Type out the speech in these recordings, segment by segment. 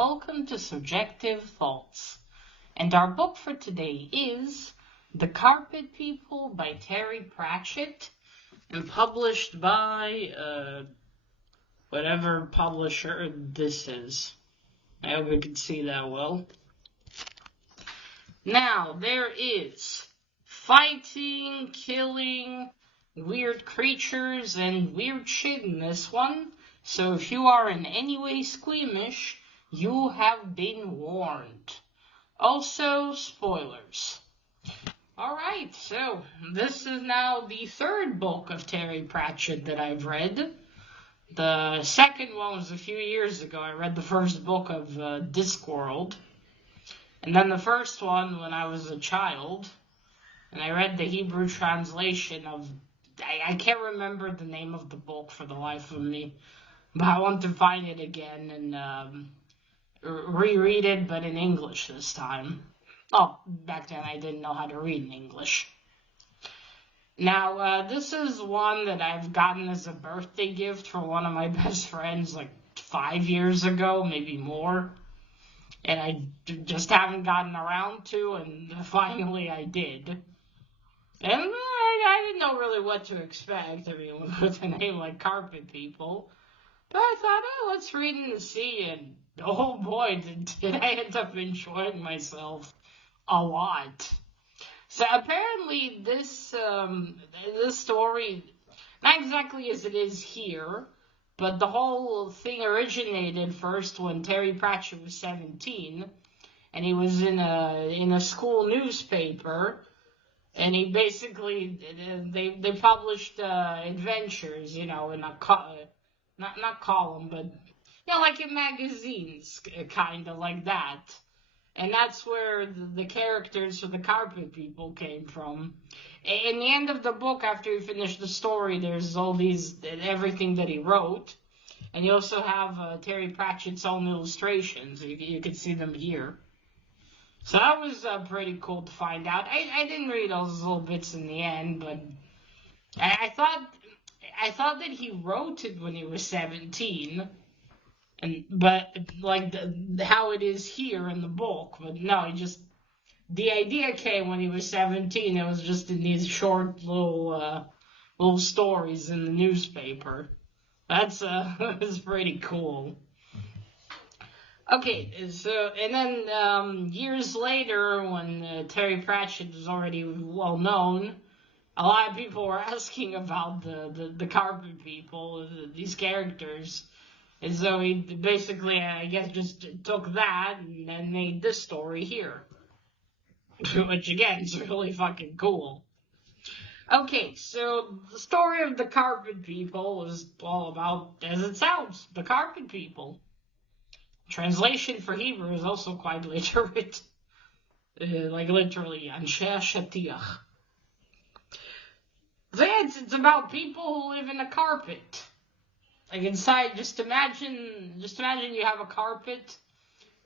welcome to Subjective Thoughts. And our book for today is The Carpet People by Terry Pratchett, and published by, whatever publisher this is. I hope you can see that well. Now, there is fighting, killing, weird creatures, and weird shit in this one. So if you are in any way squeamish, you have been warned. Also, spoilers. Alright, so this is now the third book of Terry Pratchett that I've read. The second one was a few years ago. I read the first book of Discworld. And then the first one when I was a child. And I read the Hebrew translation of... I can't remember the name of the book for the life of me. But I want to find it again and reread it, but in English this time. Oh, back then I didn't know how to read in English. Now, this is one that I've gotten as a birthday gift from one of my best friends like 5 years ago, maybe more. And I just haven't gotten around to, and finally I did. And I didn't know really what to expect, I mean, with a name like Carpet People. But I thought, oh, let's read and see, and oh boy, did I end up enjoying myself a lot. So apparently this story, not exactly as it is here, but the whole thing originated first when Terry Pratchett was 17, and he was in a school newspaper, and he basically, they published adventures, you know, in a not column, but, you know, like in magazines, kind of like that. And that's where the characters for the Carpet People came from. In the end of the book, after you finish the story, there's all these, everything that he wrote. And you also have Terry Pratchett's own illustrations. You can see them here. So that was pretty cool to find out. I didn't read all those little bits in the end, but I thought that he wrote it when he was 17, but like how it is here in the book. But no, the idea came when he was 17. It was just in these short little stories in the newspaper. That's pretty cool. Okay, so, and then years later, when Terry Pratchett was already well known, a lot of people were asking about the Carpet People, these characters. And so he basically, I guess, just took that and then made this story here. Which, again, is really fucking cool. Okay, so the story of the Carpet People is all about, as it sounds, the Carpet People. Translation for Hebrew is also quite literate. Like literally, Anshe Shatiach. So yeah, it's about people who live in a carpet. Like inside, just imagine you have a carpet.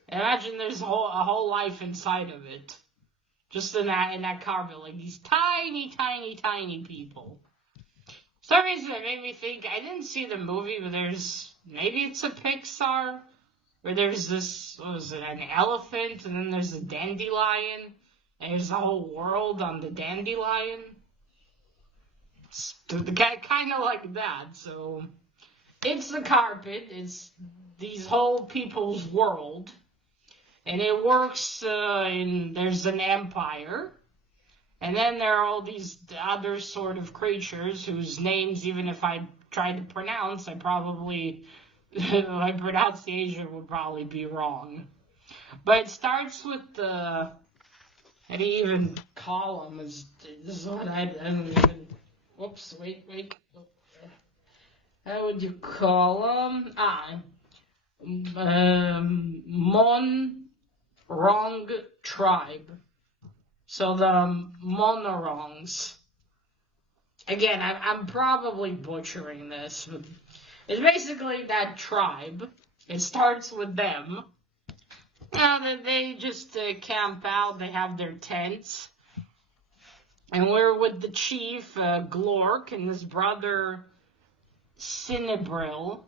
Imagine there's a whole life inside of it. Just in that carpet, like these tiny, tiny, tiny people. For some reason it made me think, I didn't see the movie, but maybe it's a Pixar, where there's this, what was it, an elephant, and then there's a dandelion, and there's a whole world on the dandelion. Kind of like that, so it's the carpet, it's these whole people's world, and it works there's an empire, and then there are all these other sort of creatures whose names, even if I tried to pronounce, my pronunciation would probably be wrong. But it starts with how do you even call them? This is what I don't even... Whoops, wait. How would you call them? Mon-Rong tribe. So the Monorongs. Again, I'm probably butchering this, but it's basically that tribe. It starts with them. Now, they just camp out, they have their tents. And we're with the chief, Glork, and his brother, Cinebril.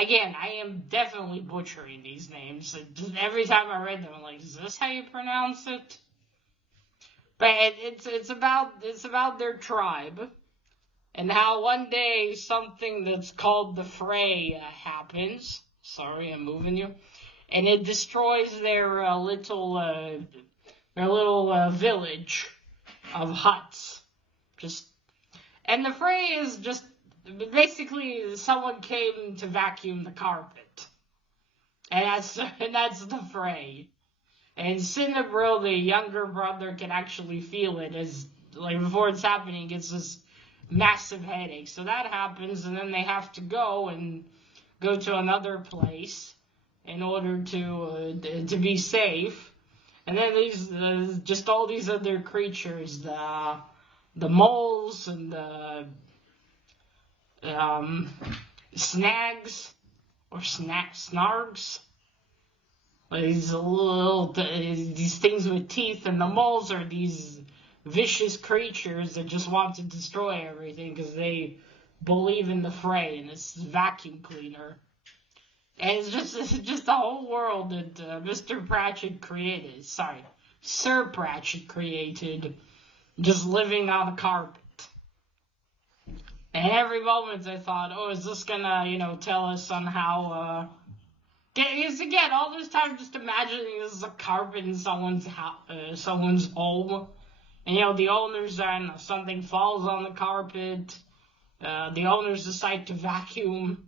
Again, I am definitely butchering these names. Just every time I read them, I'm like, is this how you pronounce it? But it's about their tribe, and how one day something that's called the Fray happens. Sorry, I'm moving you, and it destroys their little village of huts. And the Fray is just basically someone came to vacuum the carpet, and that's the Fray. And Cinnabril, the younger brother, can actually feel it as, like, before it's happening, gets this massive headache. So that happens, and then they have to go to another place in order to be safe. And then these just all these other creatures, the moles and the snags or snargs. These things with teeth, and the moles are these vicious creatures that just want to destroy everything because they believe in the Fray and this vacuum cleaner. And it's just a whole world that Mr. Pratchett created. Sorry, Sir Pratchett created, just living on a carpet. And every moment I thought, oh, is this gonna, tell us on how, because again, all this time just imagining this is a carpet in someone's home. And, the owners, something falls on the carpet, the owners decide to vacuum.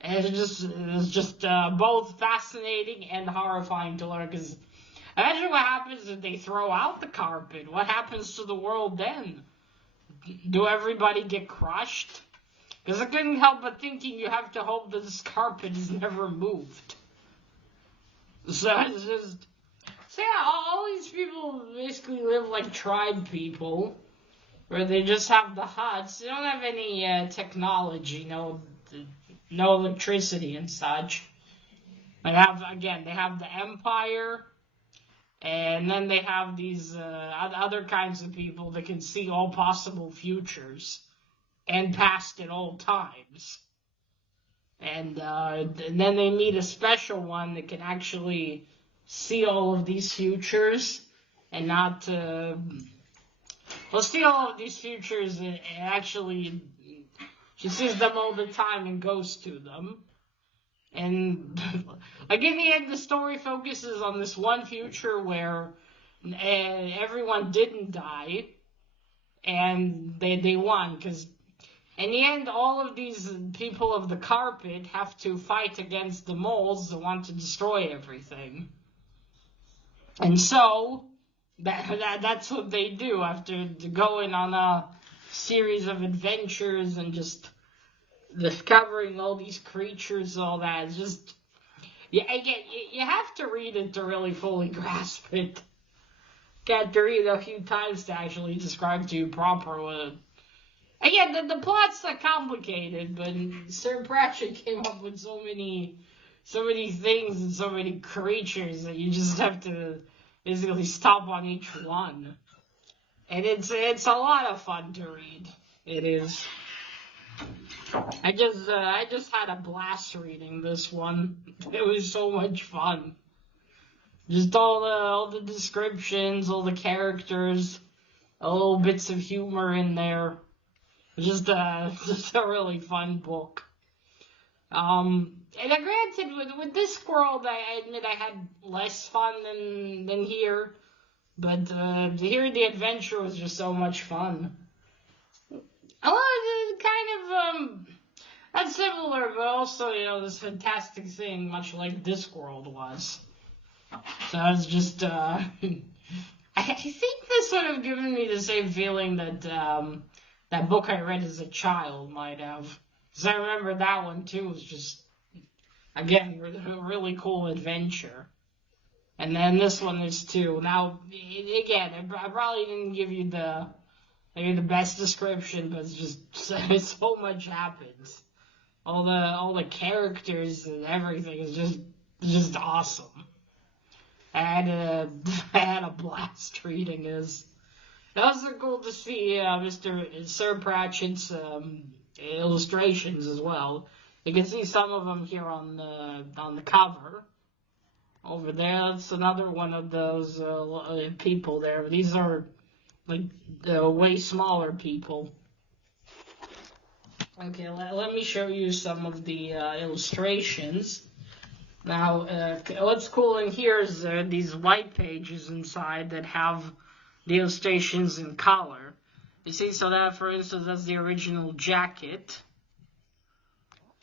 And it's just both fascinating and horrifying to learn, because imagine what happens if they throw out the carpet. What happens to the world then? Do everybody get crushed? Because I couldn't help but thinking you have to hope that this carpet is never moved. So it's just... So yeah, all these people basically live like tribe people, where they just have the huts. They don't have any technology, no electricity and such. They have the Empire, and then they have these other kinds of people that can see all possible futures and past at all times. And then they meet a special one that can actually see all of these futures and not... see all of these futures and actually... She sees them all the time and goes to them. And like in the end, the story focuses on this one future where everyone didn't die, and they won, because in the end, all of these people of the carpet have to fight against the moles that want to destroy everything. And so that's what they do after going on a series of adventures and just discovering all these creatures, all that. It's just, you have to read it to really fully grasp it. You have to read it a few times to actually describe to you properly. Again, the plot's not complicated, but Sir Pratchett came up with so many things and so many creatures that you just have to basically stop on each one. And it's a lot of fun to read. It is. I just had a blast reading this one. It was so much fun. Just all the descriptions, all the characters, little bits of humor in there. Just a really fun book. And granted, with this world, I admit I had less fun than here. But here the adventure was just so much fun. A lot of kind of not similar, but also this fantastic thing, much like Discworld was. So it's just I think this would have given me the same feeling that that book I read as a child might have. Because I remember that one too was just, again, a really cool adventure. And then this one is too. Now, again, I probably didn't give you the best description, but it's just so much happens. All the characters and everything is just awesome. I had a blast reading this. It was also cool to see Sir Pratchett's illustrations as well. You can see some of them here on the cover. Over there, that's another one of those people there. These are like way smaller people. Okay, let me show you some of the illustrations. Now, what's cool in here is these white pages inside that have the illustrations in color. You see, so that, for instance, that's the original jacket.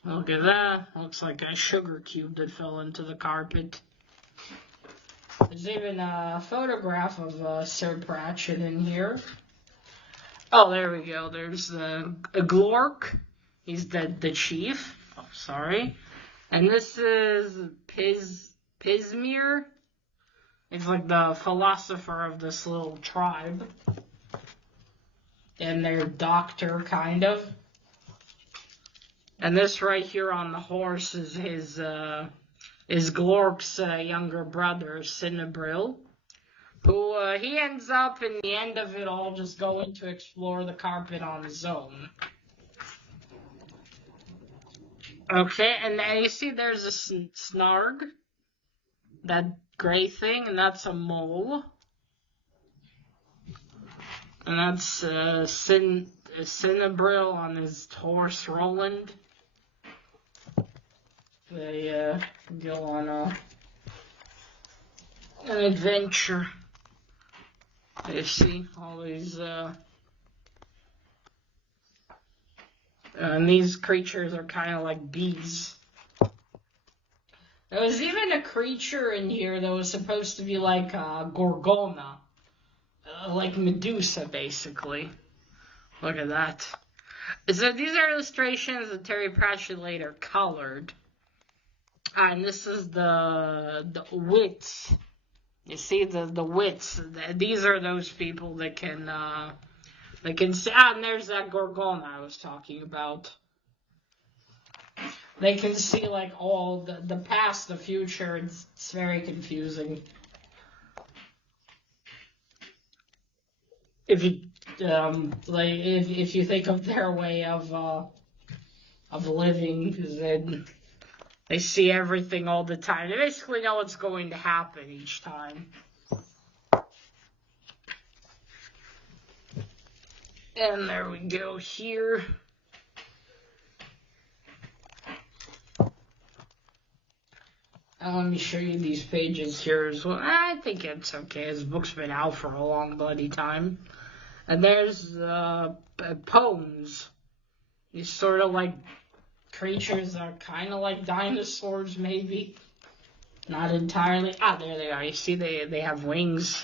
Look at that. Looks like a sugar cube that fell into the carpet. There's even a photograph of Sir Pratchett in here. Oh, there we go. There's a Glork. He's the chief. Oh, sorry. And this is Pismir. He's like the philosopher of this little tribe. And their doctor, kind of. And this right here on the horse is is Glork's younger brother, Cinnabril, who he ends up in the end of it all just going to explore the carpet on his own. Okay, and then you see there's a snarg, that gray thing, and that's a mole. And that's Cinnabril on his horse Roland. They go on an adventure. You see all these, and these creatures are kind of like bees. There was even a creature in here that was supposed to be like Gorgona, like Medusa, basically. Look at that. So these are illustrations that Terry Pratchett later colored. And this is the wits. You see the wits. These are those people that can see. And there's that Gorgona I was talking about. They can see like all the past, the future. It's very confusing. If you if you think of their way of living, because then they see everything all the time. They basically know what's going to happen each time. And there we go here. Let me show you these pages here as well. I think it's okay. This book's been out for a long bloody time. And there's poems. These sort of like creatures that are kind of like dinosaurs, maybe. Not entirely. Ah, there they are. You see they have wings.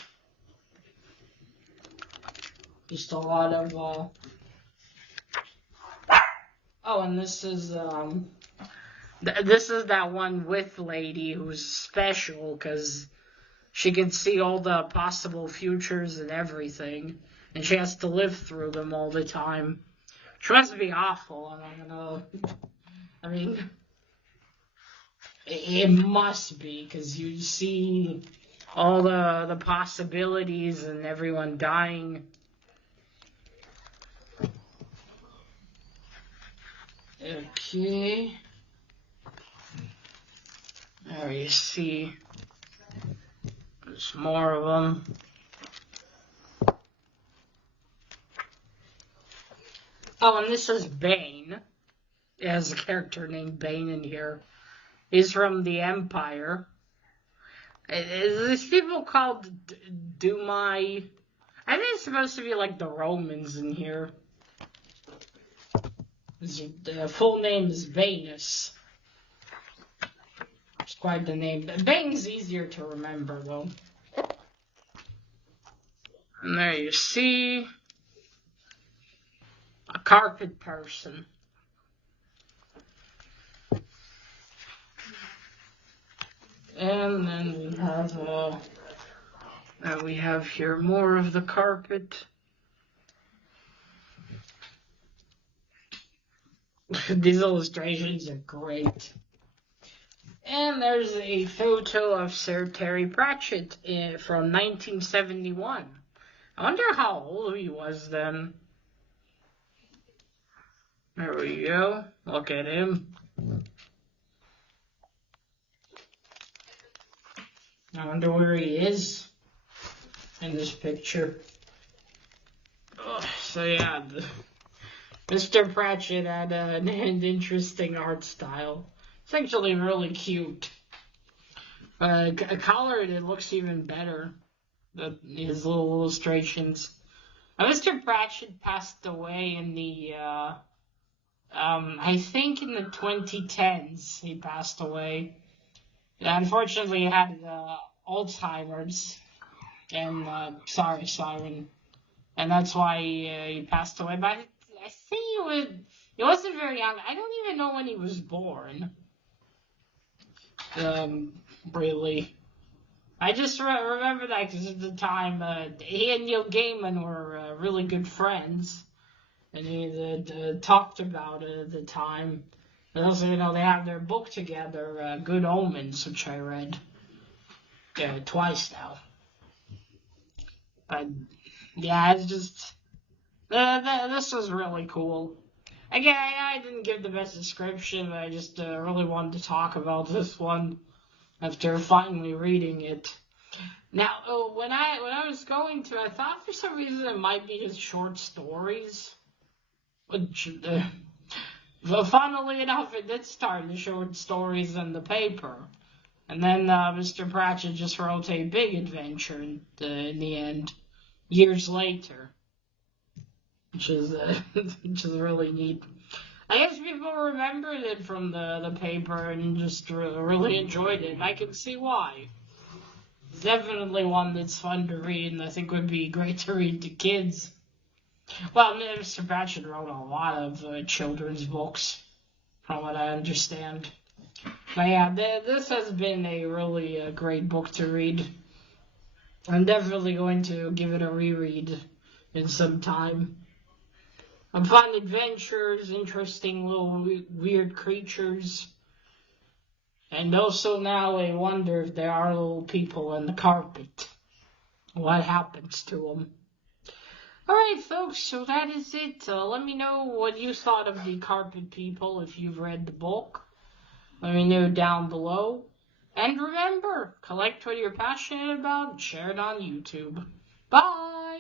Just a lot of... Oh, and this is... This is that one with lady who's special because she can see all the possible futures and everything. And she has to live through them all the time. Which must be awful. I'm not gonna... I mean, it must be, because you see all the possibilities and everyone dying. Okay. There you see. There's more of them. Oh, and this is Bane. It has a character named Bane in here. He's from the Empire. There's people called Dumai. I think it's supposed to be like the Romans in here. The full name is Banus. It's quite the name. Bane's easier to remember, though. And there you see a carpet person. And then we have here more of the carpet. These illustrations are great. And there's a photo of Sir Terry Pratchett from 1971. I wonder how old he was then. There we go. Look at him. I wonder where he is in this picture. So yeah, Mr. Pratchett had an interesting art style. It's actually really cute. Colored, it looks even better. His little illustrations. Mr. Pratchett passed away in the, I think in the 2010s. He passed away. Unfortunately, he had Alzheimer's, and sorry, Siren, and that's why he passed away. But I think he wasn't very young. I don't even know when he was born. Really. I just remember that because at the time, he and Neil Gaiman were really good friends, and he talked about it at the time. And also, they have their book together, Good Omens, which I read twice now. But yeah, it's just this was really cool. Again, I didn't give the best description, but I just really wanted to talk about this one after finally reading it. Now, when I was going to, I thought for some reason it might be just short stories, which, but funnily enough, it did start the short stories in the paper, and then Mr. Pratchett just wrote a big adventure in the end, years later, which is which is really neat. I guess people remembered it from the paper and just really enjoyed it. I can see why. It's definitely one that's fun to read, and I think would be great to read to kids. Well, Mr. Pratchett wrote a lot of children's books, from what I understand. But yeah, this has been a really great book to read. I'm definitely going to give it a reread in some time. Fun adventures, interesting little weird creatures. And also now I wonder if there are little people on the carpet. What happens to them? Alright, folks, so that is it. Let me know what you thought of the carpet people if you've read the book. Let me know down below. And remember, collect what you're passionate about and share it on YouTube. Bye!